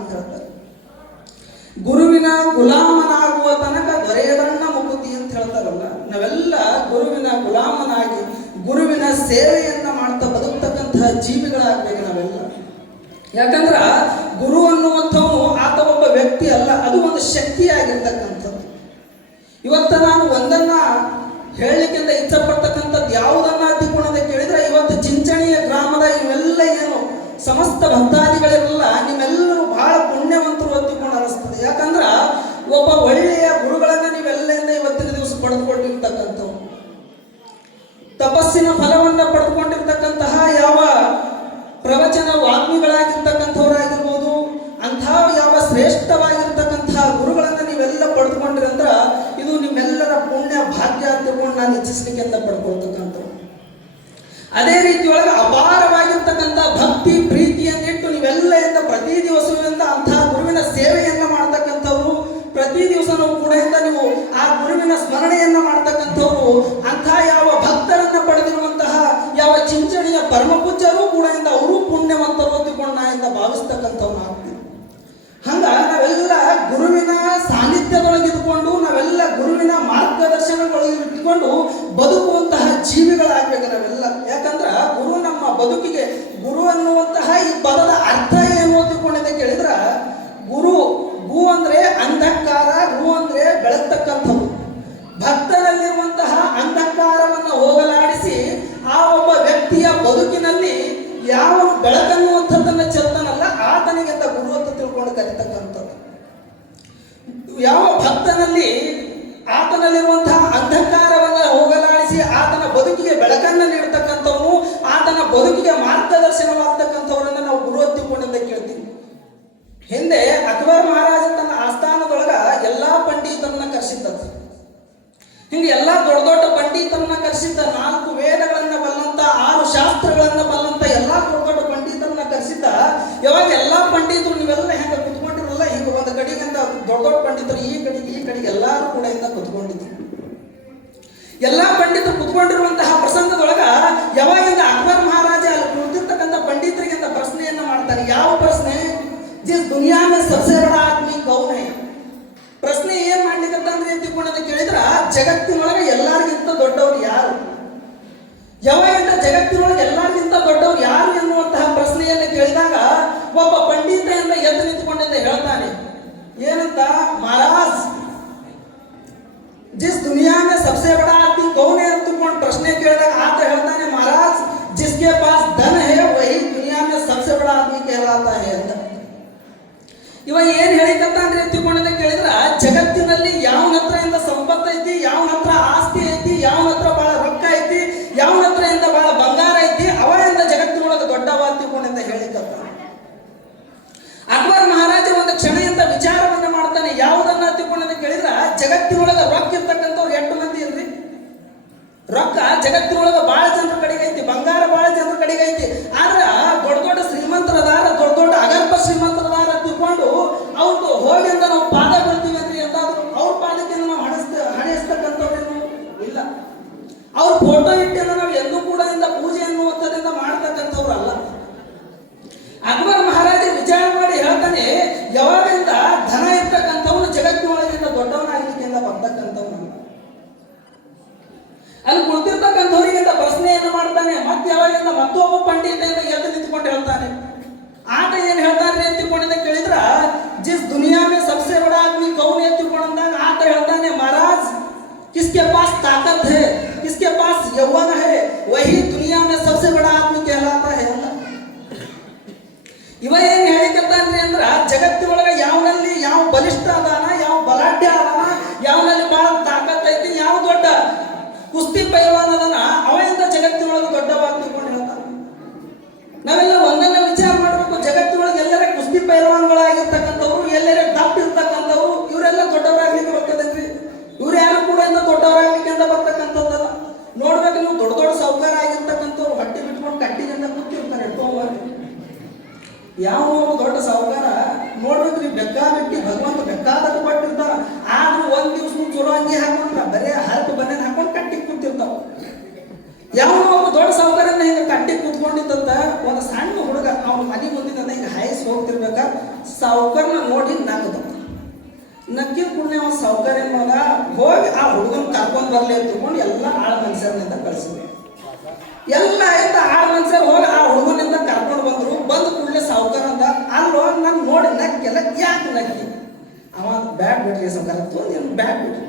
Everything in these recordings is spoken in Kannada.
ಅಂತ ಹೇಳ್ತಾರೆ. ಗುರುವಿನ ಗುಲಾಮನಾಗುವ ತನಕ ದೊರೆಯದಣ್ಣ ಮುಕುತಿ ಅಂತ ಹೇಳ್ತಾರಲ್ಲ, ನಾವೆಲ್ಲ ಗುರುವಿನ ಗುಲಾಮನಾಗಿ ಗುರುವಿನ ಸೇವೆಯನ್ನ ಮಾಡ್ತಾ ಬದುಕ್ತಕ್ಕಂತಹ ಜೀವಿಗಳಾಗಬೇಕು ನಾವೆಲ್ಲ. ಯಾಕಂದ್ರ ಗುರು ಅನ್ನುವಂಥವನು ಆತ ಒಬ್ಬ ವ್ಯಕ್ತಿ ಅಲ್ಲ, ಅದು ಒಂದು ಶಕ್ತಿಯಾಗಿರ್ತಕ್ಕಂಥದ್ದು. ಇವತ್ತು ನಾನು ಒಂದನ್ನ ಹೇಳಲಿಕ್ಕಿಂತ ಇಚ್ಛಪಡ್ತಕ್ಕಂಥದ್ದು ಯಾವುದನ್ನ ತಿಳ್ಕೊಂಡ ಕೇಳಿದ್ರೆ, ಇವತ್ತು ಚಿಂಚಣಿಯ ಗ್ರಾಮದ ಇವೆಲ್ಲ ಏನು ಸಮಸ್ತ ಭಕ್ತಾದಿಗಳೆಲ್ಲ ನಿಮ್ಮೆಲ್ಲರೂ ಬಹಳ ಪುಣ್ಯವಂತರು ಹೊತ್ತಿಕೊಂಡು ಅನಿಸ್ತದೆ. ಯಾಕಂದ್ರ ಒಬ್ಬ ಒಳ್ಳೆಯ ಗುರುಗಳನ್ನ ನೀವೆಲ್ಲಿಂದ ಇವತ್ತಿನ ದಿವಸ ಪಡೆದುಕೊಂಡಿರ್ತಕ್ಕಂಥವು, ತಪಸ್ಸಿನ ಫಲವನ್ನ ಪಡೆದುಕೊಂಡಿರ್ತಕ್ಕಂತಹ ಯಾವ ಪ್ರವಚನ ವಾಗ್ಮಿಗಳಾಗಿರ್ತಕ್ಕಂಥವರಾಗಿರ್ಬೋದು, ಅಂತಹ ಯಾವ ಶ್ರೇಷ್ಠವಾಗಿರ್ತಕ್ಕಂತಹ ಗುರುಗಳನ್ನ ನೀವೆಲ್ಲ ಪಡೆದುಕೊಂಡಿರಂದ್ರ ಇದು ನಿಮ್ಮೆಲ್ಲರ ಪುಣ್ಯ ಭಾಗ್ಯ ಅಂತ ತಿಳ್ಕೊಂಡು ನಾನು ಇಚ್ಛಿಸಲಿಕ್ಕೆ ಅಂತ ಪಡ್ಕೊಳ್ತಕ್ಕಂಥವು. ಅದೇ ರೀತಿಯೊಳಗೆ ಅಪಾರವಾಗಿರ್ತಕ್ಕಂಥ ಭಕ್ತಿ ಪ್ರೀತಿಯನ್ನಿಟ್ಟು ನೀವೆಲ್ಲ ಪ್ರತಿ ದಿವಸದಿಂದ ಅಂತಹ ಗುರುವಿನ ಸೇವೆಯನ್ನ ಮಾಡ್ತಕ್ಕಂಥವ್ರು, ಪ್ರತಿ ದಿವಸನೂ ಕೂಡ ನೀವು ಆ ಗುರುವಿನ ಸ್ಮರಣೆಯನ್ನ ಮಾಡ್ತಕ್ಕಂಥವ್ರು, ಅಂತಹ ಯಾವ ಭಕ್ತರನ್ನ ಪಡೆದಿರುವಂತಹ ಯಾವ ಚಿಂಚಣಿಯ ಪರಮಪೂಜ್ಯರು ಕೂಡ ಅವರು ಪುಣ್ಯವಂತರು ತಿಳ್ಕೊಂಡು ನಾ ಎಂದು ಭಾವಿಸ್ತಕ್ಕಂಥವ್ರು ಆಗ್ತೀವಿ. ಹಂಗ ನಾವೆಲ್ಲ ಗುರುವಿನ ಸಾನ್ನಿಧ್ಯದೊಳಗಿದ್ಕೊಂಡು, ನಾವೆಲ್ಲ ಗುರುವಿನ ಮಾರ್ಗದರ್ಶನದೊಳಗೆ ಇಟ್ಕೊಂಡು ಬದುಕುವಂತಹ ಜೀವಿಗಳಾಗಬೇಕು ನಾವೆಲ್ಲ. ಯಾಕಂದ್ರ ಗುರು ನಮ್ಮ ಬದುಕಿಗೆ, ಗುರು ಅನ್ನುವಂತಹ ಈ ಪದದ ಅರ್ಥ ಏನು ತಿಳ್ಕೊಂಡಿದೆ ಕೇಳಿದ್ರ, ಗುರು ಗು ಅಂದ್ರೆ ಅಂಧಕಾರ, ಗು ಅಂದ್ರೆ ಬೆಳಗ್ತಕ್ಕಂಥವು. ಭಕ್ತನಲ್ಲಿರುವಂತಹ ಅಂಧಕಾರವನ್ನು ಹೋಗಲಾಡಿಸಿ ಆ ಒಬ್ಬ ವ್ಯಕ್ತಿಯ ಬದುಕಿನಲ್ಲಿ ಯಾವ ಬೆಳಕನ್ನುವಂಥದ್ದನ್ನ ಚೆಲ್ತಾನಲ್ಲ ಆತನಿಗೆ ಅಂತ ಗುರು ಅಂತ ತಿಳ್ಕೊಂಡು ಕರೀತಕ್ಕಂಥದ್ದು. ಯಾವ ಭಕ್ತನಲ್ಲಿ ಆತನಲ್ಲಿರುವಂತಹ ಅಂಧಕಾರವನ್ನು ಹೋಗಲಾಡಿಸಿ ಆತನ ಬದುಕಿಗೆ ಬೆಳಕನ್ನು ನೀಡತಕ್ಕಂಥವನು, ಆತನ ಬದುಕಿಗೆ ಮಾರ್ಗದರ್ಶನವಾಗ್ತಕ್ಕಂಥವರನ್ನ ನಾವು ಗುರು ಅಂತ ತಿಳ್ಕೊಂಡಿಂದ ಕೇಳ್ತೀವಿ. ಹಿಂದೆ ಅಕ್ಬರ್ ಮಹಾರಾಜ ತನ್ನ ಆಸ್ಥಾನದೊಳಗ ಎಲ್ಲಾ ಪಂಡಿತರನ್ನ ಕರೆಸಿದ್ದ. ಹಿಂಗೆ ಎಲ್ಲಾ ದೊಡ್ಡ ದೊಡ್ಡ ಪಂಡಿತರನ್ನ ಕರೆಸಿದ್ದ. 4 ವೇದಗಳನ್ನ ಬಲ್ಲಂತ, 6 ಶಾಸ್ತ್ರಗಳನ್ನ ಬಲ್ಲಂತ ಎಲ್ಲಾ ದೊಡ್ಡ ದೊಡ್ಡ ಪಂಡಿತರನ್ನ ಕರೆಸಿದ್ದ. ಯಾವಾಗ ಎಲ್ಲಾ ಪಂಡಿತರು ನೀವೆಲ್ಲ ಹೆಂಗ ಕುತ್ಕೊಂಡಿರಲ್ಲ, ಈಗ ಒಂದು ಕಡೆಗಿಂದ ದೊಡ್ಡ ದೊಡ್ಡ ಪಂಡಿತರು ಈ ಕಡೆಗೆ ಎಲ್ಲಾರು ಕೂಡ ಇಂದ ಕುತ್ಕೊಂಡಿದ್ರು. ಎಲ್ಲಾ ಪಂಡಿತರು ಕುತ್ಕೊಂಡಿರುವಂತಹ ಪ್ರಸಂಗದೊಳಗ ಯಾವಾಗಿಂದ ಅಕ್ಬರ್ ಮಹಾರಾಜ ಅಲ್ಲಿ ಕುಳಿತಿರ್ತಕ್ಕಂಥ ಪಂಡಿತರಿಗೆ ಅಂತ ಪ್ರಶ್ನೆಯನ್ನ ಮಾಡ್ತಾನೆ. ಯಾವ ಪ್ರಶ್ನೆ? ಜಿಸ್ ದುನಿಯಾ ಮೇ ಸಬ್ಸೆ ಬಡಾ ಆದ್ಮಿ ಕೌನ್ ಹೈ? ಪ್ರಶ್ನೆ ಏನ್ ಮಾಡ್ಲಿಕ್ಕಂದ್ರೆ ತಿಳ್ಕೊಂಡ ಕೇಳಿದ್ರ, ಜಗತ್ತಿನೊಳಗೆ ಎಲ್ಲರಿಗಿಂತ ದೊಡ್ಡವ್ರು ಯಾರು? ಯಾವಾಗಿಂದ ಜಗತ್ತಿನೊಳಗೆ ಎಲ್ಲರಿಗಿಂತ ದೊಡ್ಡವ್ರು ಯಾರು ಎನ್ನುವಂತಹ ಪ್ರಶ್ನೆಯನ್ನು ಕೇಳಿದಾಗ ಒಬ್ಬ ಪಂಡಿತೆಯಿಂದ ಎದ್ದು ನಿಂತುಕೊಂಡಿದ್ದ ಹೇಳ್ತಾನೆ. ಏನಂತ? ಮಹಾರಾಜ್ ಜಿಸ್ ದುನಿಯಾ ಮೇ ಸಬ್ಸೆ ಬಡಾ ಆದ್ಮಿ ಕೌನ್ ಹೈ ಅಂತ ತಿಳ್ಕೊಂಡು ಪ್ರಶ್ನೆ ಕೇಳಿದಾಗ ಆತ ಹೇಳ್ತಾನೆ, ಮಹಾರಾಜ್ ಜಿಸ್ಕೆ ಪಾಸ್ ಧನ್ ಹೈ ವಹಿ ದುನಿಯಾ ಮೇ ಸಬ್ಸೆ ಬಡಾ ಆದ್ಮಿ कहलाता है ಅಂತ. ಇವ ಏನ್ ಹೇಳಿಕಂದ್ರೆ ತಿಳ್ಕೊಂಡ ಕೇಳಿದ್ರ, ಜಗತ್ತಿನಲ್ಲಿ ಯಾವನ ಹತ್ರ ಇಂದ ಸಂಪತ್ತು ಐತಿ, ಯಾವನ ಹತ್ರ ಆಸ್ತಿ ಐತಿ, ಯಾವನ ಹತ್ರ ಬಹಳ ರೊಕ್ಕ ಐತಿ, ಯಾವನ ಹತ್ರ ಇಂದ ಬಹಳ ಬಂಗಾರ ಐತಿ, ಅವರಿಂದ ಜಗತ್ತಿನೊಳಗೆ ದೊಡ್ಡವ ತಿಳ್ಕೊಂಡಿಂದ ಹೇಳಿಕತ್ತ. ಅಕ್ಬರ್ ಮಹಾರಾಜ ಒಂದು ಕ್ಷಣೆಯಿಂದ ವಿಚಾರವನ್ನ ಮಾಡ್ತಾನೆ. ಯಾವುದನ್ನ ತಿಳ್ಕೊಂಡ ಕೇಳಿದ್ರ, ಜಗತ್ತಿನೊಳಗೆ ರೊಕ್ಕ ಇರ್ತಕ್ಕಂಥವ್ರು 8 ಮಂದಿ ಇಲ್ರಿ. ರೊಕ್ಕ ಜಗತ್ತಿನೊಳಗೆ ಬಹಳ ಜನರ ಕಡೆಗೆ ಐತಿ, ಬಂಗಾರ ಬಹಳ ಜನರ ಕಡೆಗೆ ಐತಿ. ಆದ್ರ ದೊಡ್ಡ ದೊಡ್ಡ ಶ್ರೀಮಂತರದಾರ, ದೊಡ್ಡ ದೊಡ್ಡ ಅಗರ್ಭ ಶ್ರೀಮಂತರದಾರ ತಿಳ್ಕೊಂಡು ಅವ್ರದ್ದು ಹೋಗಿಂದ ನಾವು ಪಾದ ಬರ್ತೀವಿ ಅಂದ್ರೆ ಎಂದಾದ್ರು ಅವ್ರ ಪಾದಕ್ಕೆ ನಾವು ಹಣಿಸ್ತಕ್ಕಂಥವ್ರೇನು ಇಲ್ಲ. ಅವ್ರ ಫೋಟೋ ಇಟ್ಟಿಂದ ನಾವು ಎಂದೂ ಕೂಡ ಪೂಜೆ ಅನ್ನುವಂಥದ್ರಿಂದ ಮಾಡತಕ್ಕಂಥವ್ರಲ್ಲ. ಅಕ್ಬರ್ ಮಹಾರಾಜ ವಿಚಾರ ಮಾಡಿ ಹೇಳ್ತಾನೆ, ಯಾವಾಗಿಂದ ಧನ ಇರ್ತಕ್ಕಂಥವ್ನು ಜಗತ್ತಿನೊಳಗಿಂದ ದೊಡ್ಡವನಾಗಲಿಕ್ಕೆ ಬರ್ತಕ್ಕಂಥವ್ನು. ಅಲ್ಲಿ ಕುಳಿತಿರ್ತಕ್ಕಂಥವ್ರಿಗಿಂತ ಪ್ರಶ್ನೆಯನ್ನು ಮಾಡ್ತಾನೆ. ಮತ್ತೆ ಯಾವಾಗಿಂದ ಮತ್ತೊಬ್ಬ ಪಂಡಿತೆಯಿಂದ ಎದ್ದು ನಿಂತ್ಕೊಂಡು ಹೇಳ್ತಾನೆ. ಆತ ಏನ್ ಹೇಳ್ತಾನೆ ಅಂತ ತಿಳ್ಕೊಂಡಿದ್ದ ಕೇಳಿದ್ರ, ಜಿಸ್ ದುನಿಯಾ ಮೇ ಸಬ್ಸೆ ಬಡಾ ಆದ್ಮಿ ಕೌನ್ ಅಂತ ತಿಳ್ಕೊಂಡಂದಾಗ ಆತ ಹೇಳ್ತಾನೆ, ಮಹಾರಾಜ್ ಕಿಸ್ಕೆ ಪಾಸ್ ತಾಕತ್ ಹೈ, ಕಿಸ್ಕೆ ಪಾಸ್ ಯೌವನ ಹೈ, ವಹಿ ದುನಿಯಾ ಮೇ ಸಬ್ಸೆ ಬಡಾ ಆದ್ಮಿ कहलाता है ಅಂತ. ಇವ ಏನ್ ಹೇಳಿಕತ್ತಾನ್ರಿ ಅಂದ್ರ, ಜಗತ್ತಿನೊಳಗೆ ಯಾವನಲ್ಲಿ ಯಾವ ಬಲಿಷ್ಠ ಅದಾನ, ಯಾವ ಬಲಾಢ್ಯ ಅದಾನ, ಯಾವನಲ್ಲಿ ಬಹಳ ತಾಕತ್ ಐತಿ, ಯಾವ ದೊಡ್ಡ ಕುಸ್ತಿ ಪೈಲ್ವಾನ್ ಅದಾನ, ಅವಿಂದ ಜಗತ್ತಿನೊಳಗೆ ದೊಡ್ಡವಾಗಿ ತಿಳ್ಕೊಂಡು ಹೇಳ್ತಾನೆ. ನಾವೆಲ್ಲ ಒಂದನ್ನ ವಿಚಾರ ಮಾಡಬೇಕು. ಜಗತ್ತಿನೊಳಗೆ ಎಲ್ಲರ ಕುಸ್ತಿ ಪೈಲ್ವಾನ್ಗಳಾಗಿರ್ತಕ್ಕಂಥವ್ರು, ಎಲ್ಲರ ದಪ್ಪ ಇರ್ತಕ್ಕಂಥವ್ರು, ಇವರೆಲ್ಲ ದೊಡ್ಡವರಾಗ್ಲಿಕ್ಕೆ ಬರ್ತದೇನ್ರಿ? ಇವ್ರು ಯಾರು ಕೂಡ ದೊಡ್ಡವರಾಗ್ಲಿಕ್ಕೆ ಅಂತ ಬರ್ತಕ್ಕಂಥದ್ದಲ್ಲ. ನೋಡ್ಬೇಕು ನೀವು, ದೊಡ್ಡ ದೊಡ್ಡ ಸಾಹುಕಾರ ಆಗಿರ್ತಕ್ಕಂಥವ್ರು ಹೊಟ್ಟೆ ಬಿಟ್ಕೊಂಡು ಕಟ್ಟಿಗೆಂದ ಕೂತಿರ್ತಾರೆ ಎಷ್ಟೋವರೆಗೆ. ಯಾವ ದೊಡ್ಡ ಸಾಹುಕಾರ ನೋಡ್ಬೇಕ್ರಿ, ಬೇಕಾಬಿಟ್ಟಿ ಭಗವಂತ ಬೇಕಾದಾಗ ಕೊಟ್ಟಿರ್ತಾರ. ಆದ್ರೂ ಒಂದ್ ದಿವ್ಸ ಚಲೋ ಅಂಗಿ ಹಾಕೊಂಡ್ರ ಬರೇ ಹರಕು ಬನ್ನೇನ್ ಹಾಕೊಂಡು ಕಟ್ಟಿ ಕೂತಿರ್ತಾವ. ಯಾವ ಒಬ್ಬ ದೊಡ್ಡ ಸಾಹುಕಾರನ್ನ ಹಿಂಗ ಕಟ್ಟಿ ಕೂತ್ಕೊಂಡಿದ್ದಂತ ಒಂದು ಸಣ್ಣ ಹುಡುಗ ಅವ್ನ ಮನೆ ಮುಂದಿನ ಹಿಂಗ ಹಾಯಿಸಿ ಹೋಗ್ತಿರ್ಬೇಕಾ ಸಾವುಕಾರನ ನೋಡಿ ನಕ್ಕದ. ನಕ್ಕಿದ ಕೂಡಲೇ ಅವ ಸಾವುಕಾರ ಏನ್ ಮಾಡ್ದ, ಹೋಗಿ ಆ ಹುಡುಗನ ಕರ್ಕೊಂಡ್ ಬರ್ಲಿ ಅಂತ ತಿಳ್ಕೊಂಡು ಎಲ್ಲ ಆಳ ಮನುಷ್ಯರನಿಂದ ಕಳಿಸಿದ. ಎಲ್ಲ ಆಯ್ತ ಆಳ ಮನುಷ್ಯರು ಹೋಗಿ ಆ ಹುಡುಗನಿಂದ ಕರ್ಕೊಂಡು ಬಂದ್ರು. ಬಂದ ಕೂಡಲೇ ಸಾವುಕಾರ ಅಂದ, ಅಲ್ಲೋ ನಾನು ನೋಡಿ ನಕ್ಕೆಲ್ಲ ಯಾಕೆ ನಕ್ಕಿ? ಅವ ಬ್ಯಾಡ್ ಬಿಡ್ರಿ ಸಾವುಕಾರ ನೀನು ಬ್ಯಾಡ್ ಬಿಡ್ರಿ.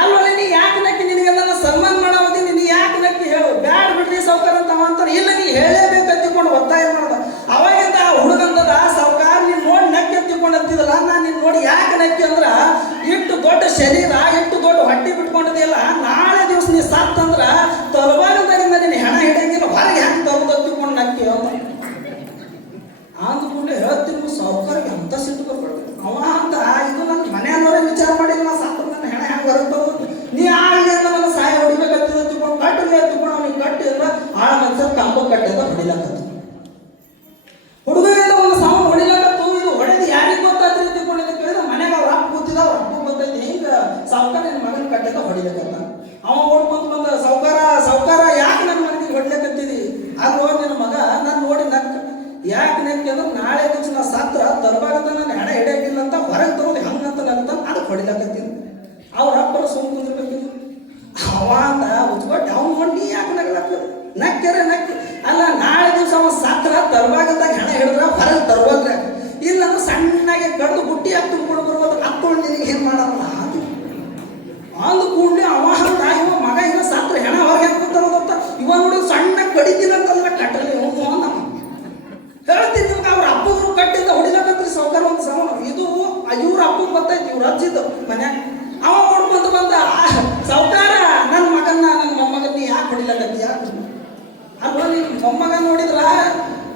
ಅಲ್ಲೋ ನೀ ಯಾಕೆ ನಕ್ಕಿ? ನಿನಗೆಲ್ಲ ಸನ್ಮಾನ ಮಾಡೋದಿ, ನೀನು ಯಾಕೆ ನಕ್ಕಿ ಹೇಳು? ಬ್ಯಾಡ್ ಬಿಡ್ರಿ ಸಾವುಕಾರ ಅಂತ ಅವ ಅಂತಾರೆ. ಇಲ್ಲ ನೀ ಹೇಳೇಬೇಕಂತ ತಿಳ್ಕೊಂಡು ಒತ್ತಾಯ ಮಾಡ್ದ. ಅವಾಗಿಂದ ಆ ಹುಡುಗಂದದ, ಸಾವುಕಾರ ನೀನು ನೋಡಿ ನಕ್ಕಿ ಅಂತ ತಿಳ್ಕೊಂಡು ಅಂತಿದಲ್ಲ, ನಾನು ನೀನು ನೋಡಿ ಯಾಕೆ ನಕ್ಕಿ ಅಂದ್ರ, ಇಟ್ಟು ದೊಡ್ಡ ಶರೀರ ಇಟ್ಟು ದೊಡ್ಡ ಹೊಟ್ಟಿ ಬಿಟ್ಕೊಂಡಿದೆಯಲ್ಲ, ನಾಳೆ ದಿವಸ ನೀ ಸಾತ್ತಂದ್ರ ತಲವಾರದಾಗಿಂದ ನೀನು ಹೆಣ ಹಿಡಿಯಂಗಿಲ್ಲ, ಹೊರಗೆ ಹ್ಯಾಂಗೆ ತರೋದು ಅಂತ ತಿಳ್ಕೊಂಡು ನಕ್ಕಿ ಅಂತ ಅಂದ್ಕೊಂಡೆ. ಹೇಳ್ತೀನಿ ಸಾವುಕಾರಿಗೆ ಅಂತ ಸಿಟ್ಟು ಬರ್ಬಾರ್ದು. ಅವ ಅಂತ ಇದು ನನ್ನ ಮನೆಯವ್ರೇ ವಿಚಾರ ಮಾಡಿಲ್ಲ, ನಾ ಸಾತ್ರ ನನ್ನ ಹೆಣ ಹೆಂಗೆ ಹೊರಗೆ ನೀ ಆಗಲಿ ಅಂತ ನನ್ನ ಸಹಾಯ ಹೊಡಿಬೇಕಂತಿದ ತಿಳ್ಕೊಂಡು ಕಟ್ಟಲಿ ತಿಳ್ಕೊಂಡು ಅವ್ನಿಗೆ ಕಟ್ಟಿ ಅಂದ್ರೆ ಆಳ ಮನುಷ್ಯ ಕಂಬ ಕಟ್ಟಿ ಅಂತ ಹೊಡಿಲಕತ್ತು. ಹುಡುಗರಿಂದ ಒಂದು ಸಾವು ಹೊಡಿಲಕತ್ತು. ಇದು ಹೊಡೆದು ಯಾರಿಗೆ ಗೊತ್ತಾದ್ರಿ ಅಂತ ತಿಳ್ಕೊಂಡಿದ್ದ ಕೇಳಿದ್ರೆ ಮನೆಗೆ ಅವ್ರ ಅಪ್ಪ ಕೂತಿದ, ಅವ್ರ ಅಪ್ಪ ಗೊತ್ತೈತಿ ಹಿಂಗೆ ಸಾವುಕಾರ ನಿನ್ನ ಮಗನ ಕಟ್ಟಿ ಅಂತ ಹೊಡಿಲಕತ್ತ. ಅವ ಓಡ್ಕೊಂತ ಬಂದ, ಸಾವುಕಾರ ಯಾಕೆ ನನ್ನ ಮನೆಗೆ ಹೊಡ್ಲಕತ್ತಿದಿ? ಅಲ್ವೋ ನಿನ್ನ ಮಗ ನಾನು ನೋಡಿ ನಕ್ಕ. ಯಾಕೆ ನಕ್ಕಿ ಅಂದ್ರೆ ನಾಳೆ ದಿವಸ ನಾ ಸಾತ್ರ ತರಬಾಗದ ನಾನು ಹೆಣ ಹಿಡಿಯಾಗಿಲ್ಲ ಅಂತ ಹೊರಗೆ ತರೋದು ಹಂಗಂತ ನಗ್ತ ಅದಕ್ಕೆ ಹೊಡಿಲಕತ್ತೀನಿ. ಅವ್ರ ಅಪ್ಪರು ಸುಮ್ ಕುಂದಿರ್ಬೇಕಿಲ್ಲ. ಅವ ಅಂತ ಉಚ್ಕೊಟ್ಟು ಅವ್ನು ನೋಡಿ ನೀ ಯಾಕೆ ನಗ್ಲಾಕ ನಕ್ಕ್ಯಾರ ನಕ್ಕಿ. ಅಲ್ಲ ನಾಳೆ ದಿವಸ ಅವ ಸಾತ್ರ ತರಬಾಗದಾಗ ಹೆಣ ಹಿಡಿದ್ರ ಹೊರಗೆ ತರುವಲ್ರ, ಇಲ್ಲಂದ್ರೆ ಸಣ್ಣಗೆ ಕಡ್ದು ಬುಟ್ಟಿ ಹಾಕಿ ತುಂಬಿಕೊಂಡು ಬರ್ಬೋದು. ಅತ್ತೊಂಡು ನಿನಗೆ ಏನು ಮಾಡಲ್ಲ ಅಂದು ಕೂಡಲೇ ಅವ ಹಂಗ ಇವ ಮಗ ಇವ ಸಾತ್ರ ಹೆಣ ಹೊರಗೆ ಹಾಕ್ತಾರೋದಂತ ಇವ ನೋಡಿ ಸಣ್ಣ ಕಡಿತೀನಂತಲ್ಲ ಕಟ್ಟಲಿ ನಮ್ಮ ಹೇಳ್ತೀನಿ ನಿಮ್ಗೆ. ಅವ್ರ ಅಪ್ಪದ್ರು ಕಟ್ಟಿಂದ ಹೊಡಿಲಕತ್ರಿ ಸಾವುಕಾರ ಒಂದು ಸಾವನು. ಇದು ಇವ್ರ ಅಪ್ಪ ಗೊತ್ತೈತಿ, ಇವ್ರ ಅಜ್ಜಿದ್ದು ಮನ್ಯಾಗ. ಅವ ಓಡ್ಕೊಂತ ಬಂದ, ಸಾವುಕಾರ ನನ್ನ ಮಗನ್ನ ನನ್ನ ಮೊಮ್ಮಗನ್ನ ಯಾಕೆ ಹೊಡಿಲಕತ್ತಿ? ಯಾಕೆ ಅಲ್ವ ನಿನ್ ಮೊಮ್ಮಗ ನೋಡಿದ್ರ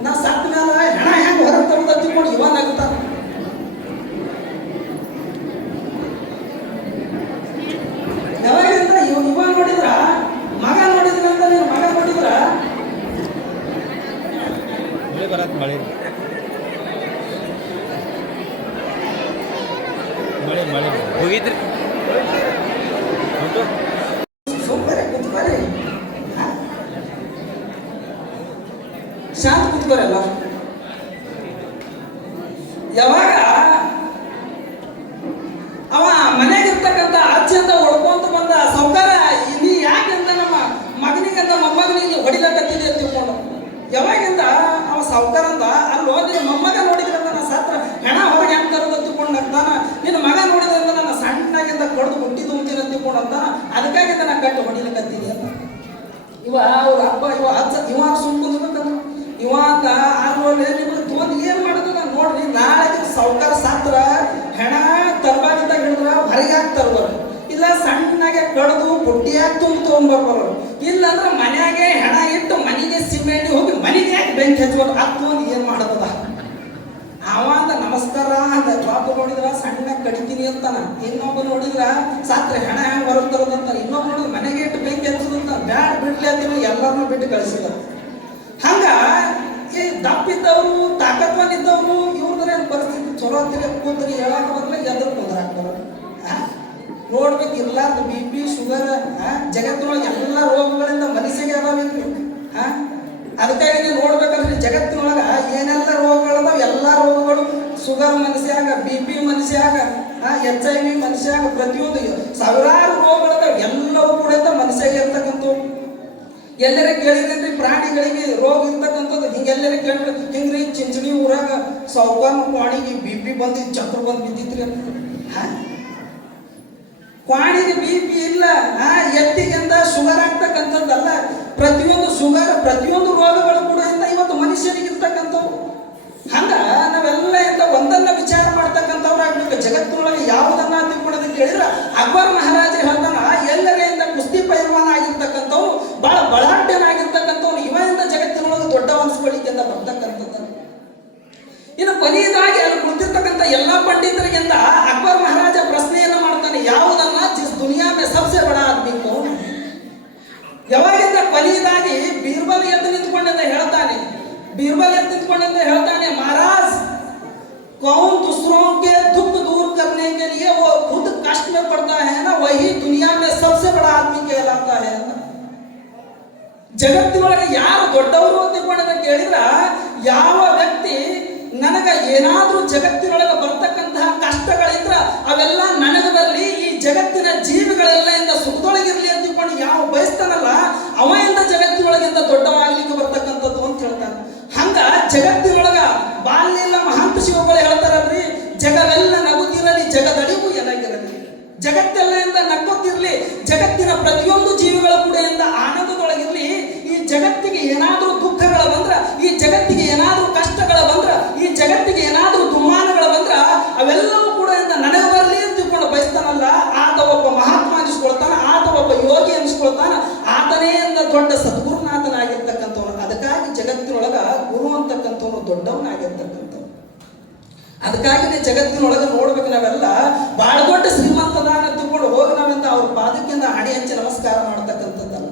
ನಾ ಸತ್ತ ಮೇಲೆ ಹೆಣ ಹೆಂಗೆ ಹೊರಗೆ ತರೋದು ತಿಳ್ಕೊಂಡು ಇವ ನಗ್ತಾನ. ಯಾವಾಗಿಂದ ಇವ ನೋಡಿದ್ರ ಮಗ ನೋಡಿದ್ರ ಅಂತ ನೀನು ಮಗ ನೋಡಿದ್ರ ಮಳೆ ಮಳೆ ಮಳೆ ಹೋಗಿದ್ರಿ ಸುಮ್ಮನೆ ಕುತ್ಕೊರಿ, ಶಾಂತ ಕುತ್ಕೊರಲ್ಲ. ಯಾವಾಗ ಅವ ಮನೆಗಿರ್ತಕ್ಕಂಥ ಅಜ್ಜಿಯಿಂದ ಹೊಡ್ಕೊಂತ ಬಂದ, ಸಾವುಕಾರ ನೀ ಯಾಕೆಂತ ನಮ್ಮ ಮಗನಿಗಂತ ಮೊಮ್ಮಗನಿಗೆ ಹೊಡಿಲಕತ್ತಿದೆ ಅಂತ ತಿಳ್ಕೊಂಡು. ಯಾವಾಗಿಂದ ಅವ ಸಾವುಕಾರ ಅಂದ, ಅಲ್ಲೋ ನಿನ್ನ ಮೊಮ್ಮಗ ನೋಡಿದ್ರಂತ ನನ್ನ ಸತ್ರ ಹೆಣ ಹೊರಗೆ ಹೆಂಗೆ ತರೋದು ತಿಳ್ಕೊಂಡು ಅಂತಾನ, ನಿನ್ನ ಮಗ ನೋಡಿದ್ರಂತ ನನ್ನ ಸಣ್ಣಾಗಿಂದ ಕಡ್ದು ಹುಟ್ಟಿ ತುಂಬ್ತೀನಿ ಅಂತ ತಿಳ್ಕೊಂಡು ಅಂತಾನ, ಅದಕ್ಕಾಗಿಂದ ನಾನು ಕಟ್ಟು ಹೊಡಿಲಕತ್ತೀನಿ ಅಂತ. ಇವ ಅವ್ರ ಅಪ್ಪ ಇವ ಅಜ್ಜ ಇವ ಸುಮ್ಕೊಂಡ್ಬೇಕಂತ ಇವ ಅಂತ ಆದ್ಮೇಲೆ ನಿಮಗೆ ತೊಂದು ಏನು ಮಾಡೋದು ನಾನು ನೋಡ್ರಿ. ನಾಳೆ ಸಾವುಕಾರ ಸಾತ್ರ ಹೆಣ ತರಬಾಗಿದ್ದಾಗ ಹಿಡಿದ್ರ ಹೊರಗೆ ಹಾಕಿ ತರ್ಬಾರ್ದು, ಇಲ್ಲ ಸಣ್ಣಗೆ ಕಡ್ದು ಬುಟ್ಟಿಯಾಗಿ ತೊಗೊಂಡ್ಬರ್ಬಾರ್ದು, ಇಲ್ಲಾಂದ್ರೆ ಮನೆಯಾಗೆ ಹೆಣ ಇಟ್ಟು ಮನೆಗೆ ಸಿಮೆಂಟ್ ಹೋಗಿ ಮನೆಗೆ ಯಾಕೆ ಬೆಂಕಿ ಹಚ್ಬಾರ್ದು. ಅದು ಏನು ಮಾಡೋದದ? ಅವ ಅಂತ ನಮಸ್ಕಾರ ಅಂತ ಬಾಬು ನೋಡಿದ್ರ ಸಣ್ಣ ಕಡಿತೀನಿ ಅಂತಾನ, ಇನ್ನೊಬ್ಬ ನೋಡಿದ್ರ ಸಾತ್ರ ಹೆಣ ಹೆಂಗೆ ಹೊರಗೆ ತರೋದಂತ, ಇನ್ನೊಬ್ಬ ನೋಡಿದ್ರೆ ಮನೆಗೆ ಇಟ್ಟು ಬೆಂಕಿ ಹಚ್ಚೋದಂತ. ಬ್ಯಾಡ್ ಬಿಡ್ಲಿ ಅಂತ ಎಲ್ಲರನ್ನೂ ಬಿಟ್ಟು ಕಳಿಸಿದ. ಹಂಗ ಈ ದಪ್ಪಿದ್ದವರು ತಾಕತ್ವನಿದ್ದವರು ಇವ್ರದ್ರ ಪರಿಸ್ಥಿತಿ ಚಲೋ ಅಂತೀರಿ ಕೂತ್ರಿ ಹೇಳಕ್ಕೆ ಬರಲ್ಲ, ಎದ್ರ ಕುಂದ್ರಾಕ್ತಾರ. ನೋಡ್ಬೇಕು ಇರ್ಲಾರ್ದು ಬಿ ಪಿ ಶುಗರ್ ಜಗತ್ತಿನೊಳಗೆ ಎಲ್ಲ ರೋಗಗಳಿಂದ ಮನುಷ್ಯಗೆ ಅದಾವೇನ್ರಿ. ಅದಕ್ಕಾಗಿ ನೀವು ನೋಡ್ಬೇಕಂದ್ರೆ ಜಗತ್ತಿನೊಳಗ ಏನೆಲ್ಲ ರೋಗಗಳದಾವ, ಎಲ್ಲ ರೋಗಗಳು ಶುಗರ್ ಮನುಷ್ಯಾಗ, ಬಿ ಪಿ ಮನುಷ್ಯಾಗ, HIV ಮನುಷ್ಯಾಗ, ಪ್ರತಿಯೊಂದು ಸಾವಿರಾರು ರೋಗಗಳದಾವ. ಎಲ್ಲವೂ ಕೂಡ ಮನುಷ್ಯಾಗ ಇರ್ತಕ್ಕಂಥವು. ಎಲ್ಲರ ಕೇಳಿದ್ರಿ ಪ್ರಾಣಿಗಳಿಗೆ ರೋಗ ಇರ್ತಕ್ಕಂಥದ್ದು ಹಿಂಗೆಲ್ಲರ ಕೇಳಿದ್ರೆ ಹಿಂಗ್ರಿ ಚಿಂಚಣಿ ಊರಾಗ ಸಾವುಕಾರ ಕ್ವಾಣಿಗೆ ಬಿ ಪಿ ಬಂದು ಚಕ್ರ ಬಂದು ಬಿದ್ದಿತ್ರಿ. ಕ್ವಾಣಿಗೆ ಬಿ ಪಿ ಇಲ್ಲ, ಎತ್ತಿಗೆಂದ ಶುಗರ್ ಆಗ್ತಕ್ಕಂಥದ್ದಲ್ಲ. ಪ್ರತಿಯೊಂದು ಶುಗರ್ ಪ್ರತಿಯೊಂದು ರೋಗಗಳು ಕೂಡ ಇವತ್ತು ಮನುಷ್ಯನಿಗೆ ಇರ್ತಕ್ಕಂಥವು. ಹಂಗ ನಾವೆಲ್ಲ ಇಂದ ಒಂದನ್ನ ವಿಚಾರ ಮಾಡ್ತಕ್ಕಂಥವ್ರಾಗ್ಬೇಕು. ಜಗತ್ತಿನೊಳಗೆ ಯಾವುದನ್ನ ತಿಳ್ಕೊಳ್ಳೋದು ಕೇಳಿದ್ರೆ ಅಕ್ಬರ್ ಮಹಾರಾಜ ಹೇಳ್ತಾನ, ಎಲ್ಲರಿಂದ ಕುಸ್ತಿ ಪೈಲ್ವಾನ ಆಗಿರ್ತಕ್ಕಂಥವ್ರು ಬಹಳ ಬಲಾಢ್ಯನಾಗಿರ್ತಕ್ಕಂಥವ್ನು ಇವರಿಂದ ಜಗತ್ತಿನೊಳಗೆ ದೊಡ್ಡ ಅನ್ಸ್ಕೊಳ್ಳಿಕ್ಕಿಂತ ಬರ್ತಕ್ಕಂಥದ್ದು. ಇನ್ನು ಕೊನೆಯದಾಗಿ ಅಲ್ಲಿ ಕುಳಿತಿರ್ತಕ್ಕಂಥ ಎಲ್ಲ ಪಂಡಿತರಿಗಿಂತ ಅಕ್ಬರ್ ಮಹಾರಾಜ ಪ್ರಶ್ನೆಯನ್ನ ಮಾಡ್ತಾನೆ, ಯಾವುದನ್ನ ಜಿಸ್ ದುನಿಯಾ ಮೇ ಸಬ್ಸೆ ಬಡ ಆದ್ಮಿ ಕೌನ್? ಯಾವಾಗಿಂದ ಕೊನೆಯದಾಗಿ ಬೀರ್ಬಲ್ ಎದ್ದು ನಿಂತ್ಕೊಂಡೆಂದ ಹೇಳ್ತಾನೆ, ಬೀರ್ಬಲ್ ಎದ್ದು ನಿಂತ್ಕೊಂಡೆಂದ ಹೇಳ್ತಾನೆ, ಮಹಾರಾಜ್ कौन दूसरों के दुख दूर करने के लिए वो खुद कष्ट में पड़ता है ना, वही दुनिया में सबसे बड़ा आदमी कहलाता है. ಜಗತ್ತಿನೊಳಗೆ ಯಾರು ದೊಡ್ಡವರು ಅಂತ ಕೇಳಿದ್ರ ಯಾವ ವ್ಯಕ್ತಿ ನನಗ ಏನಾದ್ರೂ ಜಗತ್ತಿನೊಳಗೆ ಬರ್ತಕ್ಕಂತಹ ಕಷ್ಟಗಳಿದ್ರ ಅವೆಲ್ಲ ನನಗೆ ಬರಲಿ, ಈ ಜಗತ್ತಿನ ಜೀವಿಗಳೆಲ್ಲ ಇಂದ ಸುಖದೊಳಗಿರ್ಲಿ ಅಂತ ತಿಳ್ಕೊಂಡು ಯಾವ ಬಯಸ್ತಾನಲ್ಲ ಅವ ಇಂದ ಜಗತ್ತಿನೊಳಗಿಂದ ದೊಡ್ಡವಾಗ್ಲಿಕ್ಕೆ ಬರ್ತಕ್ಕಂಥದ್ದು ಅಂತ ಹೇಳ್ತಾನೆ. ಹಂಗ ಜಗತ್ತಿನೊಳಗ ಬಾಲ್ಯೆಲ್ಲ ಮಹಾಂತ ಶಿವಗಳು ಹೇಳ್ತಾರಲ್ರಿ, ಜಗವೆಲ್ಲ ನಗುತ್ತಿರಲಿ ಜಗದಡಿಗೂ ಎನಗಿರಲಿ, ಜಗತ್ತೆಲ್ಲ ಇಂದ ನಕ್ಕೋತಿರ್ಲಿ, ಜಗತ್ತಿನ ಪ್ರತಿಯೊಂದು ಜೀವಿಗಳ ಕೂಡ ಇಂದ ಆನಂದದೊಳಗಿರ್ಲಿ. ಈ ಜಗತ್ತಿಗೆ ಏನಾದ್ರೂ ದುಃಖಗಳ ಬಂದ್ರ, ಈ ಜಗತ್ತಿಗೆ ಏನಾದ್ರೂ ಕಷ್ಟಗಳ ಬಂದ್ರ, ಈ ಜಗತ್ತಿಗೆ ಏನಾದ್ರೂ ದುಮ್ಮಾನಗಳ ಬಂದ್ರ ಅವೆಲ್ಲವೂ ಕೂಡ ಇಂದ ನನಗೆ ಬರಲಿ ಅಂತ ತಿಳ್ಕೊಂಡು ಬಯಸ್ತಾನಲ್ಲ, ಆತ ಒಬ್ಬ ಮಹಾತ್ಮ ಅನಿಸ್ಕೊಳ್ತಾನ, ಆತ ಒಬ್ಬ ಯೋಗಿ ಅನಿಸ್ಕೊಳ್ತಾನ, ಆತನೇ ಇಂದ ದೊಡ್ಡ ಸದ್ಗುರುನಾಥನಾಗಿರ್ತಕ್ಕಂಥವನು. ಅದಕ್ಕಾಗಿ ಜಗತ್ತಿನೊಳಗ ಗುರು ಅಂತಕ್ಕಂಥವನು ದೊಡ್ಡವನಾಗಿರ್ತಕ್ಕಂಥವ್ನು. ಅದಕ್ಕಾಗಿನೇ ಜಗತ್ತಿನೊಳಗೆ ನೋಡ್ಬೇಕು, ನಾವೆಲ್ಲ ಬಹಳ ದೊಡ್ಡ ಶ್ರೀಮಂತದಾನ ತಿಳ್ಕೊಂಡು ಹೋಗಿ ನಾವೆಂದ ಅವ್ರ ಪಾದಕ್ಕಿಂತ ಹಣಿ ಹಂಚಿ ನಮಸ್ಕಾರ ಮಾಡ್ತಕ್ಕಂಥದ್ದಲ್ಲ.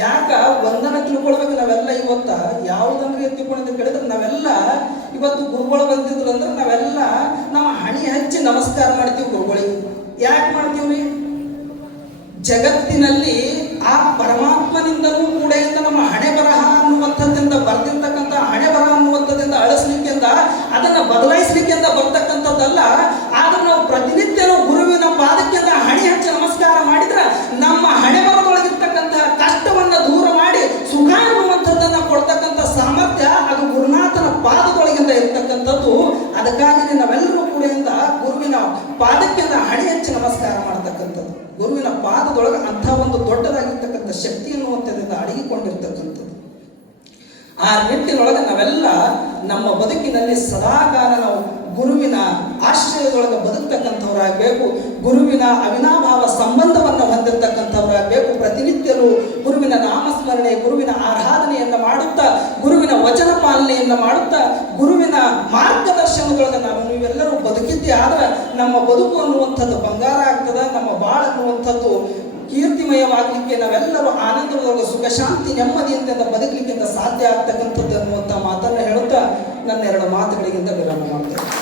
ಯಾಕ ವಂದನ ತಿಳ್ಕೊಳ್ಬೇಕು ನಾವೆಲ್ಲ ಇವತ್ತ ಯಾವುದಂದ್ರೆ ತಿಳ್ಕೊಂಡು ಕೇಳಿದ್ರೆ ನಾವೆಲ್ಲ ಇವತ್ತು ಗುರುಗಳು ಬಂದಿದ್ರು ಅಂದ್ರೆ ನಾವೆಲ್ಲ ನಮ್ಮ ಹಣಿ ಹಚ್ಚಿ ನಮಸ್ಕಾರ ಮಾಡ್ತೀವಿ ಗುರುಗಳಿಗೆ. ಯಾಕೆ ಮಾಡ್ತೀವ್ರಿ? ಜಗತ್ತಿನಲ್ಲಿ ಆ ಪರಮಾತ್ಮನಿಂದಲೂ ಕೂಡ ಇಂದ ನಮ್ಮ ಹಣೆ ಬರಹ ಅನ್ನುವಂಥದ್ದಿಂದ ಬರ್ತಿರ್ತಕ್ಕಂಥ ಹಣೆ ಬರಹ ಅನ್ನುವಂಥದ್ದಿಂದ ಅಳಿಸ್ಲಿಕ್ಕಿಂದ ಅದನ್ನ ಬದಲಾಯಿಸ್ಲಿಕ್ಕಿಂದ ಬರ್ತಕ್ಕಂಥದ್ದಲ್ಲ. ಆದ್ರೆ ನಾವು ಪ್ರತಿನಿತ್ಯನೂ ಗುರುವಿನ ಪಾದಕ್ಕಿಂತ ಹಣೆ ಹಚ್ಚಿ ನಮಸ್ಕಾರ ಮಾಡಿದ್ರೆ ನಮ್ಮ ಹಣೆ ಬರದೊಳಗಿರ್ತಕ್ಕಂತಹ ಕಷ್ಟವನ್ನ ದೂರ ಮಾಡಿ ಸುಖ ಅನ್ನುವಂಥದ್ದನ್ನ ಕೊಡ್ತಕ್ಕಂಥ ಸಾಮರ್ಥ್ಯ ಅದು ಗುರುನಾಥನ ಪಾದದೊಳಗಿಂದ ಇರ್ತಕ್ಕಂಥದ್ದು. ಅದಕ್ಕಾಗಿ ನಾವೆಲ್ಲರೂ ಕೂಡ ಇಂದ ಗುರುವಿನ ಪಾದಕ್ಕಿಂತ ಹಣೆ ಹಚ್ಚಿ ನಮಸ್ಕಾರ ಮಾಡ್ತಕ್ಕಂಥದ್ದು. ಗುರುವಿನ ಪಾದದೊಳಗೆ ಅಂಥ ಒಂದು ದೊಡ್ಡದಾಗಿರ್ತಕ್ಕಂಥ ಶಕ್ತಿ ಅನ್ನುವಂಥದ್ದಿಂದ ಅಡಗಿಕೊಂಡಿರ್ತಕ್ಕಂಥದ್ದು. ಆ ನಿಟ್ಟಿನೊಳಗೆ ನಾವೆಲ್ಲ ನಮ್ಮ ಬದುಕಿನಲ್ಲಿ ಸದಾಕಾಲ ನಾವು ಗುರುವಿನ ಆಶ್ರಯದೊಳಗೆ ಬದುಕ್ತಕ್ಕಂಥವ್ರಾಗಬೇಕು. ಗುರುವಿನ ಅವಿನಾಭಾವ ಸಂಬಂಧವನ್ನು ಹೊಂದಿರತಕ್ಕಂಥವ್ರಾಗಬೇಕು. ಪ್ರತಿನಿತ್ಯರು ಗುರುವಿನ ನಾಮಸ್ಮರಣೆ, ಗುರುವಿನ ಆರಾಧನೆಯನ್ನು ಮಾಡುತ್ತಾ, ಗುರುವಿನ ವಚನ ಪಾಲನೆಯನ್ನು ಮಾಡುತ್ತಾ, ಗುರುವಿನ ಮಾರ್ಗದರ್ಶನದೊಳಗೆ ನೀವೆಲ್ಲರೂ ಬದುಕಿದ್ದೇ ಆದ್ರೆ ನಮ್ಮ ಬದುಕು ಅನ್ನುವಂಥದ್ದು ಬಂಗಾರ ಆಗ್ತದೆ. ನಮ್ಮ ಬಾಳ ಅನ್ನುವಂಥದ್ದು ಕೀರ್ತಿಮಯವಾಗಲಿಕ್ಕೆ, ನಾವೆಲ್ಲರೂ ಆನಂದದೊಳಗೆ ಸುಖ ಶಾಂತಿ ನೆಮ್ಮದಿಯಿಂದ ಬದುಕಲಿಕ್ಕಿಂತ ಸಾಧ್ಯ ಆಗ್ತಕ್ಕಂಥದ್ದು ಅನ್ನುವಂಥ ಮಾತನ್ನು ಹೇಳುತ್ತಾ ನನ್ನ ಎರಡು ಮಾತುಗಳಿಗಿಂತ ವಿರಾಮ ಮಾಡ್ತೇನೆ.